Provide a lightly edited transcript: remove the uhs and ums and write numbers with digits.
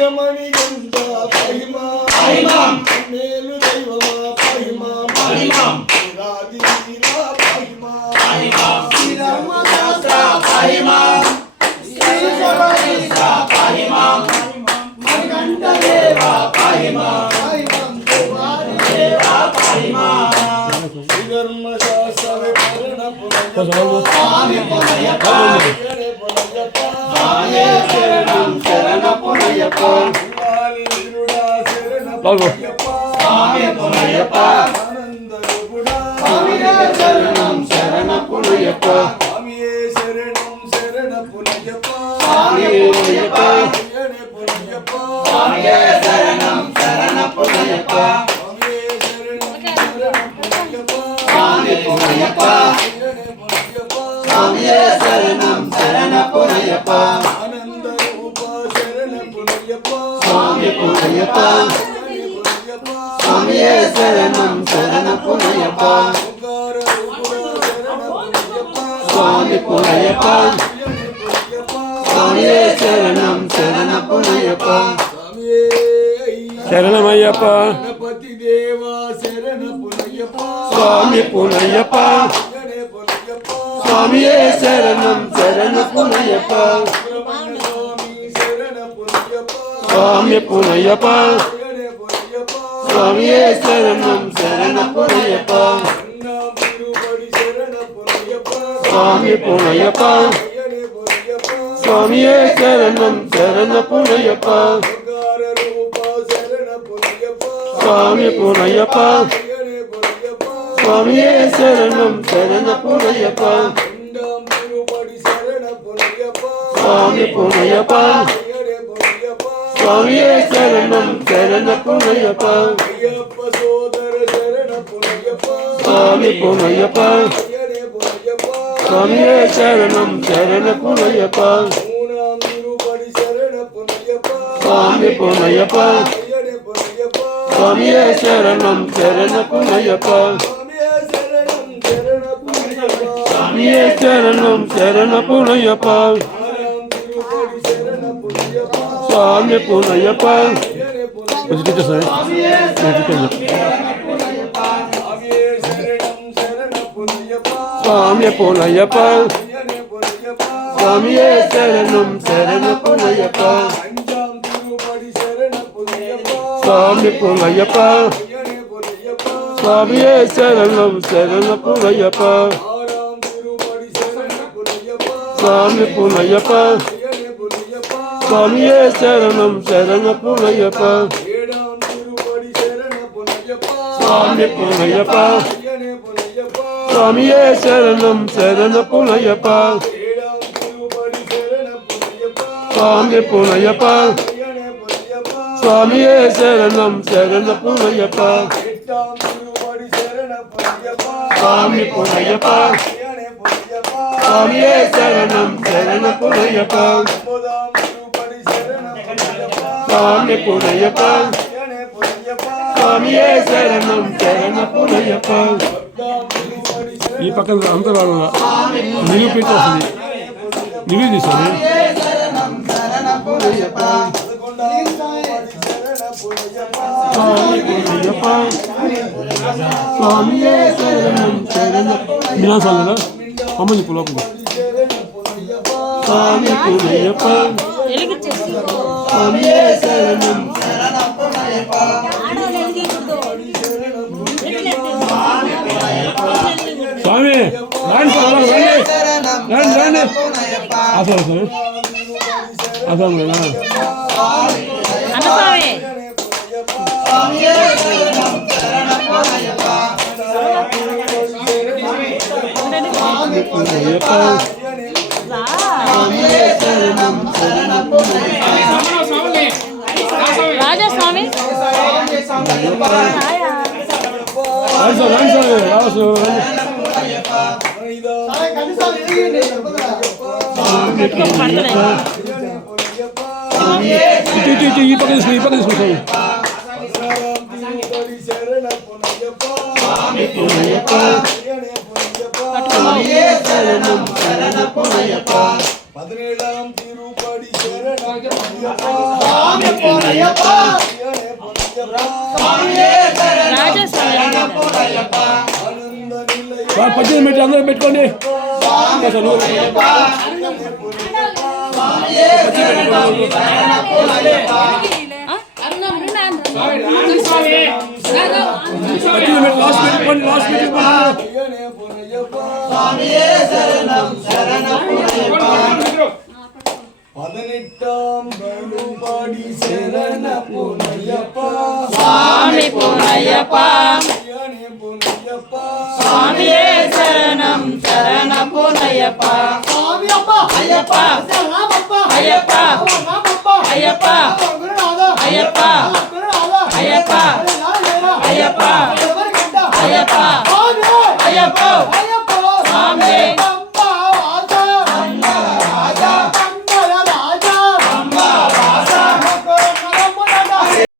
வீரமணி கண்டா பகிமா மேலு தெய்வமா பகிமா ராதி வீரா பகிமா ஸ்ரீராமதாசா பகிமா ஸ்ரீராமதாசா பகிமா மணிகண்ட தேவா பகிமா தேவா பகிமா ஸ்ரீதர்ம சாஸ்திர பரண புனயப்பா புனயப்பா சரணம் சரண புனயப்பா சுவாமி புனயப்பா ஆனந்த ரூபுடா சுவாமியே சரணம் சரண புனயப்பா சுவாமியே சரணம் சரண புனயப்பா சுவாமி புனயப்பா புனயப்பா சுவாமியே சரணம் சரண புனயப்பா சுவாமியே சரணம் சரண புனயப்பா சுவாமி புனயப்பா சுவாமியே சரணம் சரண புனயப்பா ஆனந்த ரூபா சரண புனயப்பா சுவாமி புனயப்பா சுவாமியே சரணம் சரண புனயப்பா சுவாமி புனயப்பா சுவாமியே சரணம் சரண புனயப்பா சரணமய்யப்பா கணபதி தேவா சரண புனயப்பா சுவாமி புனயப்பா சுவாமியே சரணம் சரண புனயப்பா சுவாமி புனயப்பா சுவாமியே சரணம் சரண புனயப்பா சுவாமி புனயப்பா சுவாமியே சரணம் சரண புனயப்பா சுவாமி புனயப்பா சுவாமியே சரணம் சரண புனயப்பா சுவாமி புனயப்பா சுவாமியே சரணம் சரண புனயப்பா சுவாமி புனயப்பா சுவாமியே சரணம் சரண புனயப்பா சுவாமி புனயப்பா சுவாமியே சரணம் சரண புனயப்பா சுவாமியே சரணம் சரண புனயப்பா சுவாமி புனயப்பா சுவாமி புனயப்பா சுவாமியே சரணம் சரண புனயப்பா சுவாமி புனயப்பா சுவாமியே சரணம் சரண புனயப்பா சுவாமி புனயப்பா சுவாமியே சரணம் சரண புனயப்பா சுவாமி புனயப்பா சுவாமியே சரணம் சரண புனயப்பா சுவாமி புனயப்பா சுவாமியே சரணம் சரண புனயப்பா சுவாமி புனயப்பா சுவாமியே சரணம் சரண புனயப்பா சுவாமி புனயப்பா சுவாமியே சரணம் சரண புனయப்பா ఈ పక్కన అంతా రావాల నిరూపించ వస్తుంది నివేదిస్తాను స్వామి పునయప్పా స్వామియే శరణం శరణ వినాసాల అమ్మని పులోకు స్వామి పునయప్పా స్వామియే శరణం శరణ పునయప్పా స్వామి రాండి రాండి రాండి అసలు సార్ అసలు రాజస్వామి ఈ పక్క తీసుకుంటాం பதினேழாம் திருப்படி சுவாமி பொன்னையப்பா சுவாமியே சரணம் பொன்னையப்பா పద్దెనిమిది మీటర్ అందరూ పెట్టుకోండి లాస్ట్ పెట్టుకోండి சுவாமியே சரணம் சரணம் பொன்னையப்பா பதினெட்டாம் படி சரண பொன்னையப்பா சுவாமி பொன்னையப்பா பொன்னையப்பா சுவாமியே சரணம் சரண பொன்னையப்பா சுவாமி அப்பா ஐயப்பா ராமப்பா ஐயப்பா ராமப்பா ஐயப்பா ஐயப்பா ஐயப்பா ஐயப்பா ஐயப்பா ஐயப்பா